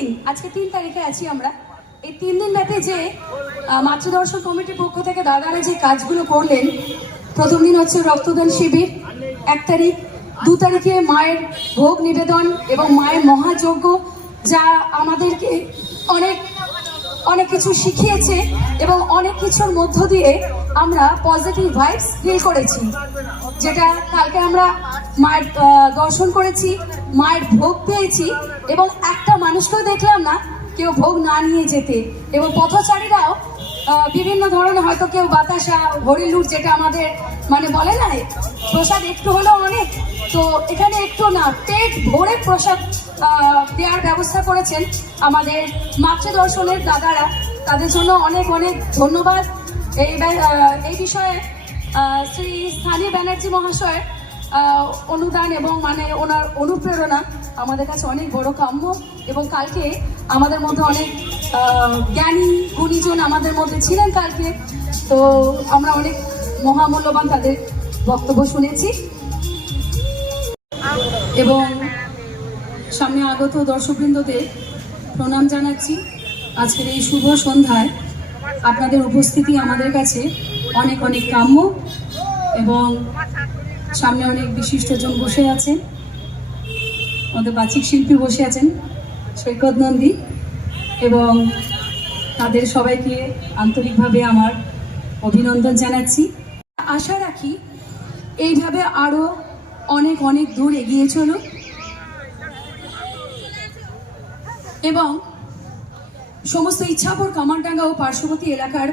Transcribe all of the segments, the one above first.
দিন, আজকে 3 তারিখে আছি আমরা। এই 3 দিন ব্যাপী যে মাতৃদর্শন কমিটির পক্ষ থেকে দাদারা যে কাজগুলো করলেন, প্রথম দিন হচ্ছে রক্তদান শিবির 1 তারিখ, 2 তারিখে মায়ের ভোগ নিবেদন এবং মায়ের মহাযজ্ঞ, যা আমাদেরকে অনেক অনেক কিছু শিখিয়েছে এবং অনেক কিছুর মধ্য দিয়ে আমরা পজিটিভ ভাইবস ফিল করেছি। যেটা কালকে আমরা মায়ের দর্শন করেছি, মায়ের ভোগ পেয়েছি এবং একটা মানুষকেও দেখলাম না কেউ ভোগ না নিয়ে যেতে। এবং পথচারীরাও বিভিন্ন ধরনের, হয়তো কেউ বাতাসা, হরিলুট, যেটা আমাদের মানে বলে না প্রসাদ একটু হলেও অনেক, তো এখানে একটু না, পেট ভরে প্রসাদ দেওয়ার ব্যবস্থা করেছেন আমাদের মাতৃদর্শনের দাদারা। তাদের জন্য অনেক অনেক ধন্যবাদ। এই বিষয়ে শ্রী স্থানীয় ব্যানার্জি মহাশয়ের অনুদান এবং মানে ওনার অনুপ্রেরণা আমাদের কাছে অনেক বড় কাম্য। এবং কালকে আমাদের মধ্যে অনেক জ্ঞানী গুণীজন আমাদের মধ্যে ছিলেন কালকে, তো আমরা অনেক মহামূল্যবান তাদের বক্তব্য শুনেছি। এবং সামনে আগত দর্শকবৃন্দদের প্রণাম জানাচ্ছি। আজকের এই শুভ সন্ধ্যায় আপনাদের উপস্থিতি আমাদের কাছে অনেক অনেক কাম্য। এবং সামনে অনেক বিশিষ্টজন বসে আছেন, আমাদের বাচিক শিল্পী বসে আছেন সৈকত নন্দী, এবং তাদের সবাইকে আন্তরিকভাবে আমার অভিনন্দন জানাচ্ছি। আশা রাখি এইভাবে আরও অনেক অনেক দূর এগিয়ে চলুক এবং সমস্ত ইচ্ছাপুর, কামারডাঙ্গা ও পার্শ্ববর্তী এলাকার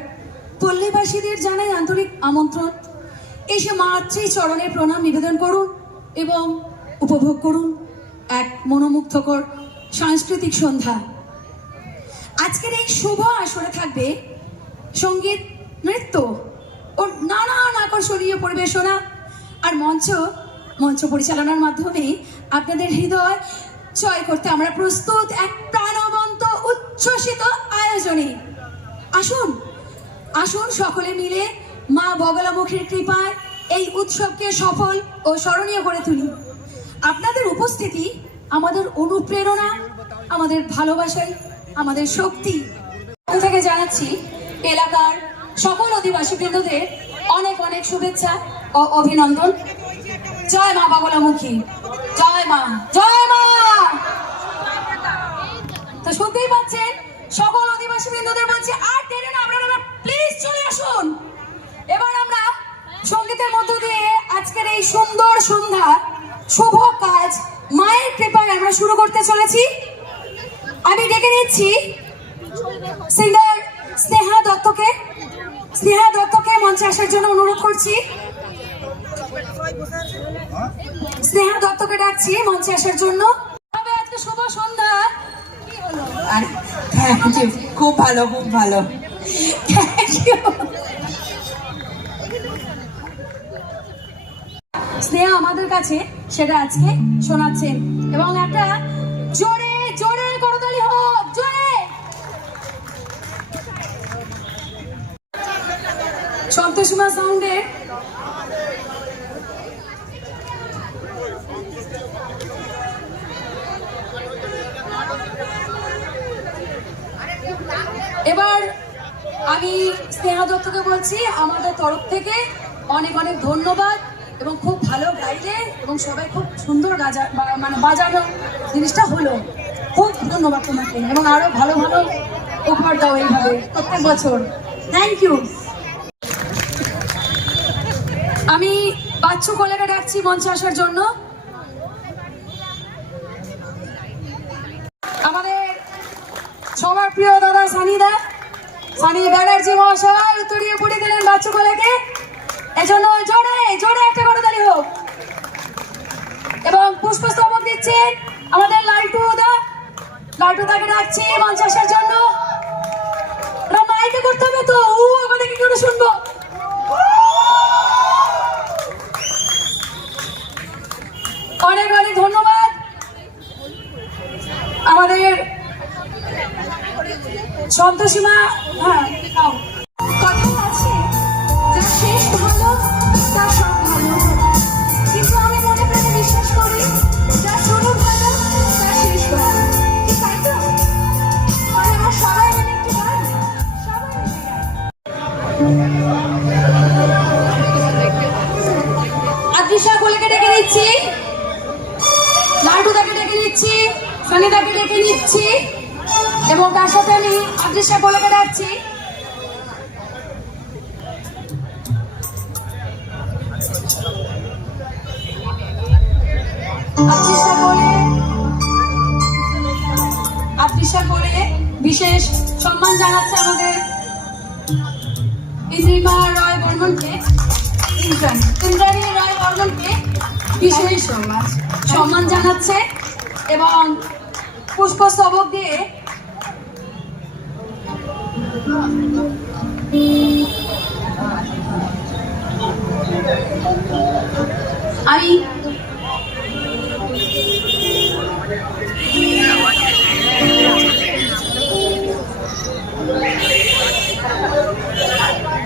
পল্লীবাসীদের জানাই আন্তরিক আমন্ত্রণ, এসে মাতৃ চরণে প্রণাম নিবেদন করুন এবং উপভোগ করুন এক মনোমুগ্ধকর সাংস্কৃতিক সন্ধ্যা। আজকের এই শুভ আসরে থাকবে সঙ্গীত, নৃত্য ও নানান আকর্ষণীয় পরিবেশনা, আর মঞ্চ পরিচালনার মাধ্যমে আপনাদের হৃদয় জয় করতে আমরা প্রস্তুত এক প্রাণবন্ত উচ্ছ্বসিত আয়োজনে। আসুন আসুন সকলে মিলে মা বগলামুখীর কৃপায় এই উৎসবকে সফল ও স্মরণীয় করে তুলি। আপনাদের উপস্থিতি আমাদের অনুপ্রেরণা, আমাদের ভালোবাসাই আমাদের শক্তি। থেকে জানাচ্ছি এলাকার সকল অধিবাসীবৃন্দদের অনেক অনেক শুভেচ্ছা ও অভিনন্দন। জয় মা বগলামুখী, জয় মা, জয় মা। তো শুনতেই পাচ্ছেন সকল অধিবাসীবৃন্দদের বলছি, আর দেরি না, আপনারা প্লিজ চলে আসুন। এবার আমরা সঙ্গীতের মধ্য দিয়ে আজকের এই সুন্দর সন্ধ্যা শুভ কাজ মায়ের কৃপায় আমরা শুরু করতে চলেছি। আমি ডেকে নিচ্ছি সিঙ্গার স্নেহা দত্তকে মঞ্চে আসার জন্য অনুরোধ করছি। স্নেহা দত্তকে ডাকছি মঞ্চে আসার জন্য। আজকে শুভ সন্ধ্যা। খুব ভালো, খুব ভালো। স্নেহা আমাদের কাছে সেটা আজকে শোনাচ্ছেন এবং একটা জোরে জোরে করতালি হোক, জোরে। সন্তোষীমা সাউন্ডে এবার আমি স্নেহা দত্তকে বলছি, আমাদের তরফ থেকে অনেক অনেক ধন্যবাদ এবং খুব ভালো গাইলে এবং সবাই খুব সুন্দর মানে বাজানো জিনিসটা হলো। খুব ধন্যবাদ তোমাকে এবং আরো ভালো ভালো উপহার দাও এইভাবে প্রত্যেক বছর। Thank you. আমি বাচ্চু কলেকে ডাকছি মঞ্চে আসার জন্য। আমাদের সবার প্রিয় দাদা সানি ব্যানার্জি মহাশয় উত্তরীয় পড়ে দিলেন বাচ্চু কলেকে, এজন্য জোরে জোরে একটা করতালি হোক। এবং পুষ্পস্তবক দিচ্ছেন আমাদের লালটু তাকে ডাকছি মঞ্চে আসার জন্য। মাইকে করতে হবে তো, আমাদের কি করে শুনবো। অনেক অনেক ধন্যবাদ। আমাদের সন্তোষীমা, হ্যাঁ কথাই আছে, যা শেষ ভালো তার সব ভালো, কিন্তু আমি মনে প্রাণে বিশ্বাস করি যা শুরু ভালো তার শেষ ভালো, ঠিক তাই তো? ডেকে নিচ্ছি এবং তার সাথে আমি আদৃশ্যা কোলেকে ডাকছি। আদৃশ্যা কোলে বিশেষ সম্মান জানাচ্ছে আমাদের ইন্দ্রিমা রয় বর্মনকে, ইন্দ্রাণী রয় বর্মনকে বিশেষ সম্মান জানাচ্ছে এবং পুষ্পস্তবক দিয়ে আমি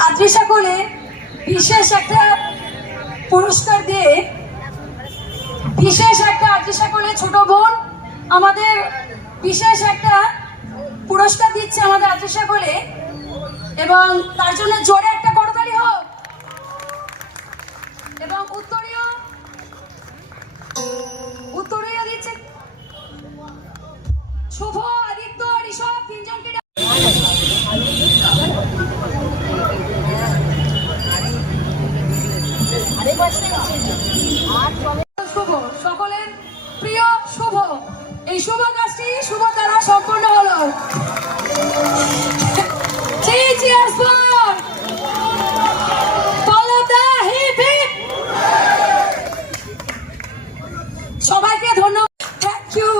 আদৃশ্যা কোলে বিশেষ একটা পুরস্কার দিয়ে আদৃশ্যা কোলে ছোট বোন আমাদের বিশেষ একটা পুরস্কার দিচ্ছে আমাদের আদৃশ্যা কোলে, এবং তার জন্য জোরে একটা করতালি হোক। এবং উত্তরীয় দিচ্ছে শুভ, আদিত্য, ঋষভ তিনজনকে। শুভ, সকলের প্রিয় শুভ, এই শুভ কাজটি শুভ দ্বারা সম্পন্ন হলো। সবাইকে ধন্যবাদ, থ্যাংক ইউ।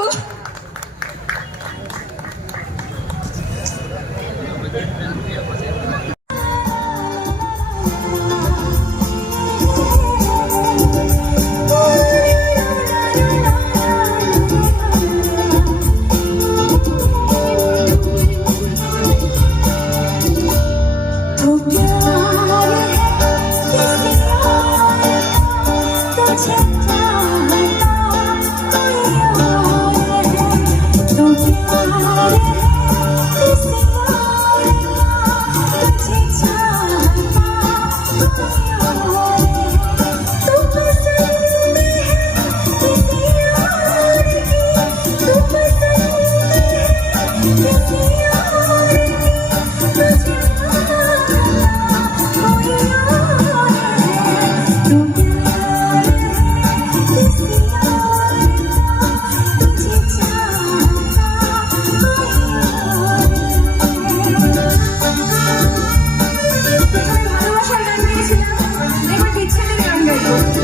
ভালোবাসার গান গেয়েছিলাম, এবার বিচ্ছেদের গান গাইবো।